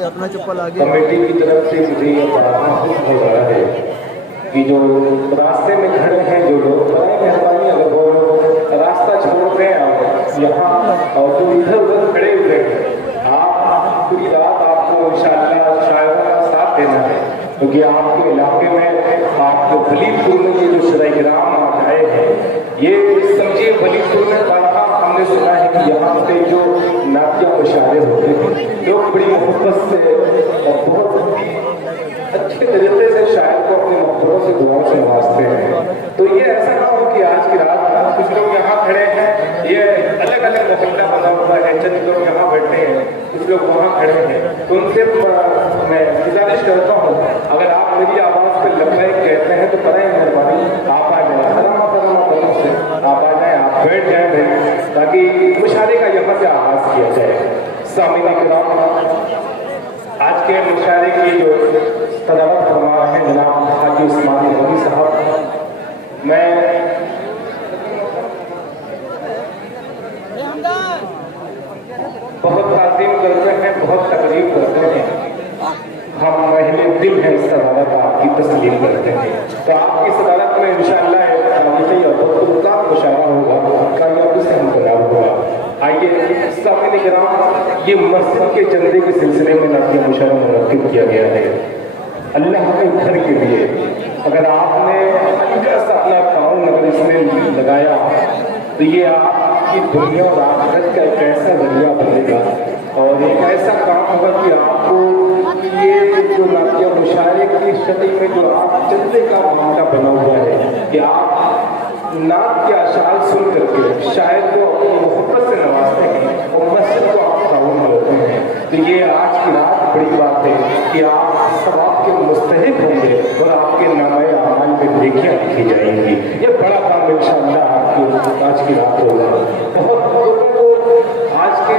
अपना चप्पल आगे कमेटी की तरफ से मुझे ये परामर्श हो रहा है कि जो रास्ते में खड़े हैं जो लोग, बड़ी मेहरबानी अगर वो लोग रास्ता छोड़ दें यहाँ और जो इधर उधर खड़े हुए हैं, आप पूरी रात आपको इंशाअल्लाह शायरों का साथ देना है, क्योंकि आपके इलाके में आपको वलीदपुर में ये जो शराइग्राम आज आए हैं, ये समझिए वलीदपुर में बारहा हमने सुना है कि यहाँ पे जो नातिया मुशायरे होते हैं लोग बड़ी मोहब्बत से और बहुत अच्छे तरीके से शायर को अपने मकबरों से दुआओं से नवाजते हैं। तो ये ऐसा ना हो कि आज की रात कुछ लोग यहाँ खड़े हैं, ये अलग अलग मोहल्ला बना हुआ है, चंद लोग यहाँ बैठे हैं, कुछ लोग वहाँ खड़े हैं, तो उनसे मैं गुजारिश करता हूँ अगर आप मेरी आवाज़ पे लबैक कहते हैं तो करें मेहरबानी आप आ जाए, से आप आ जाए, आप बैठ जाए ताकि मुशायरे का यहाँ से आगाज किया जाए। सामीन किराम, आज के मुशायरे की जो सदारत फरमा रहे हैं जनाब हाजी उस्मान गनी साहब, मैं बहुत ताज़ीम करते हैं, बहुत तकरीब करते हैं, हम महले दिल हैं सदारत आपकी तस्लीम करते हैं। तो आपकी सदारत में इंशाअल्लाह तारीखी और बदतुल्लाह मुशायरा होगा, कामयाबी से हम तैयार होगा। आइए सामने किराम, ये मस्जिद के चंदे के सिलसिले में नातिया मुशायरा मुनक्किद किया गया है अल्लाह के घर के लिए। अगर आपने हल्का सा अपना काम अगर इसमें लगाया तो ये आपकी दुनिया और आखिरत का एक ऐसा जरिया बनेगा और एक ऐसा काम होगा कि आपको ये जो नातिया मुशायरे की शक्ल में जो आप चंदे का मामला बना हुआ है कि आप नात के अशार सुन करके शायद को अपनी मोहब्बत से नवाजते हैं और मस्जिद को आप ताउन होते हैं, तो ये आज की रात बड़ी बात है कि आप सवाब के मुस्तहिक होंगे और आपके नामे आमाल में नेकियां लिखी जाएंगी। ये बड़ा काम इंशाअल्लाह आपकी आज की रात होगा। बहुत लोगों को आज के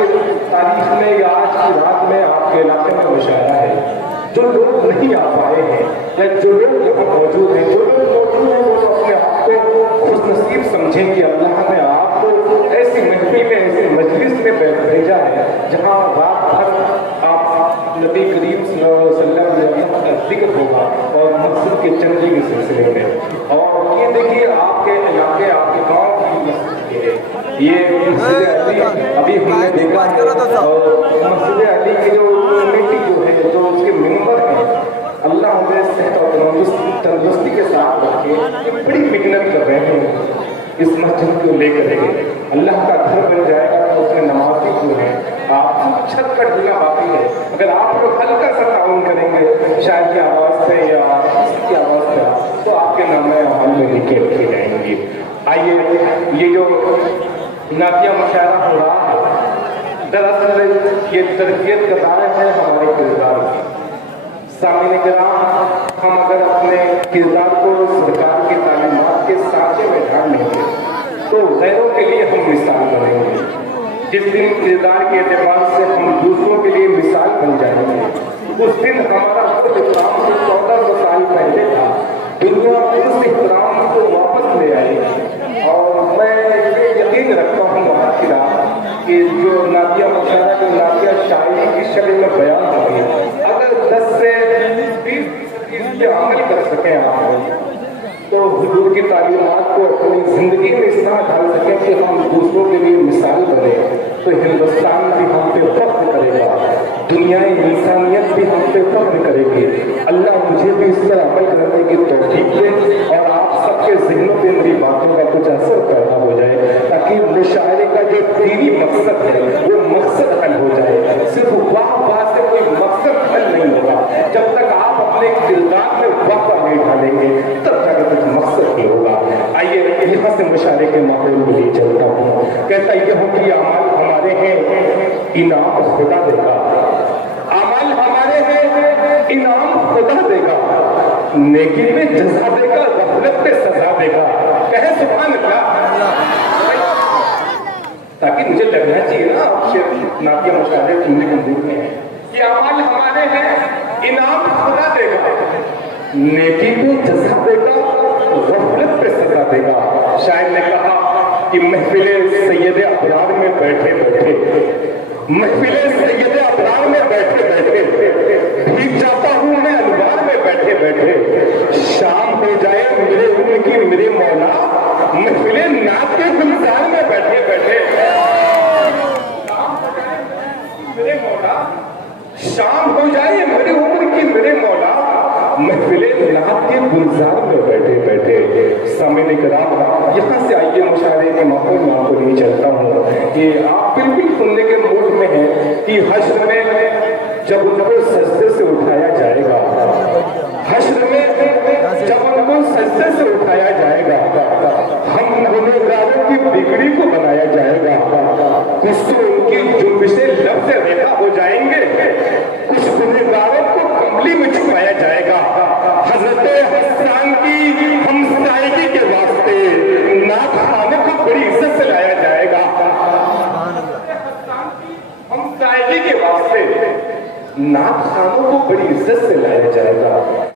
तारीख में या आज की रात में आपके इलाके में मुशायरा है, जो लोग नहीं आ पाए हैं या जो लोग यहाँ मौजूद हैं, जो लोग मौजूद हैं वो अपने आप को खुशनसीब समझें कि अल्लाह ने आपको ऐसी महफिल में, ऐसे मजलिस में भेजा है जहाँ रात भर आप नबी करीम सल्लल्लाहु अलैहि वसल्लम का जिक्र होगा और मस्जिद के चंदे के सिलसिले में। और ये देखिए आपके इलाके, आपके गाँव की मस्जिद है ये मस्जिद अली, अभी हमने देखा और मस्जिद अली की जो कमेटी जो है, जो उसके मेंबर हैं, अल्लाह हमें सेहत और तंदुरुस्ती के साथ रखे, बड़ी मेहनत कर रहे हैं इस मस्जिद को लेकर के। अल्लाह का घर बन जाएगा तो उसमें नमाजी जो है आप छत का ढूंढना बाकी है, अगर आप लोग हल्का सा ताउन करेंगे शायद की आवाज़ पे या इसकी आवाज़ पे तो आपके नाम में अमल में लिखे रखे जाएंगी। आइए ये जो नातिया मुशायरा हो रहा है दरअसल ये तरबियत का दायरा है हमारे किरदार की। सामने किराम, हम अगर अपने किरदार को सरकार की तालीमात के सांचे में ढाल लेंगे तो गैरों के लिए हम मिसाल बनेंगे। जिस दिन किरदार के एतबार से हम दूसरों के लिए मिसाल बन जाएंगे, उस दिन हमारा खुद इकराम जो 1400 साल पहले था दुनिया उस इकराम को वापस ले आएगी। और मैं ये यकीन रखता हूँ आज की रात कि जो नातिया मुशायरा, जो नातिया शायरी की शक्ल में बयान होगी, अगर 10 से 20 पे अमल कर सकें आप तो हुजूर की तालीमात को अपनी जिंदगी में इस तरह ढाल सकें कि हम दूसरों के लिए मिसाल बने, तो हिंदुस्तान भी हम पे फख्र करेगा, दुनिया इंसानियत भी हम पे फख्र करेगी। अल्लाह मुझे भी इस तरह अमल करने की तौफीक दे और आप सबके ज़हनों पे मेरी बातों का कुछ असर पैदा हो जाए ताकि मुशायरे का जो दीनी मकसद है वो मकसद हल हो जाए। सिर्फ वाह वाह से कोई मकसद हल नहीं होगा, जब तक आप अपने किरदार में वाह नहीं डालेंगे तब तक कुछ मकसद नहीं होगा। आइए यहाँ से मुशायरे के माहौल में ले चलता हूँ। कहता ये हो कि अमाल हमारे हैं, इनाम खुदा देगा। अमाल हमारे हैं, इनाम खुदा देगा, नेकी में जज़ा देगा, गफलत पे सजा देगा। कहे सुभान अल्लाह, ताकि मुझे लगना चाहिए ना आपसे नातिया मुशायरे सुनने को मिलते हैं कि अमाल हमारे हैं, इनाम खुदा देगा, नेकी पे जज़ा देगा, गफलत पे सजा देगा। शायर ने कहा कि महफिले सैयद अबरार में बैठे बैठे محفل سید ابرار میں بیٹھے بیٹھے بھیگ جاتا ہوں میں انوار میں بیٹھے بیٹھے شام ہو جائے میرے عمر کی میرے مولا محفل نعت کے گلزار میں بیٹھے بیٹھے میرے مولا شام ہو جائے میرے عمر کی میرے مولا محفل نعت کے گلزار میں بیٹھے بیٹھے سامعین کرام یہاں سے آئیے مشاعرے کے ماحول میں آپ کو نہیں چلتا ہوں کہ آپ بالکل سننے کے موڈ میں ہیں کہ حشر میں جب ان کو سجدے سے اٹھایا جائے گا حشر میں جب ان کو سجدے سے اٹھایا جائے گا ہم گنہگاروں کی بگڑی کو بنایا جائے گا کچھ تو ان کی جنبشیں لب سے ریحا ہو جائیں گے کچھ گنہگاروں کو کملی میں چھپایا جائے گا حضرت حسان کی ہمسائیگی کے واسطے نعت خوانوں کو بڑی عزت سے لایا جائے گا ہمسائیگی کے واسطے نعت خوانوں کو بڑی عزت سے لایا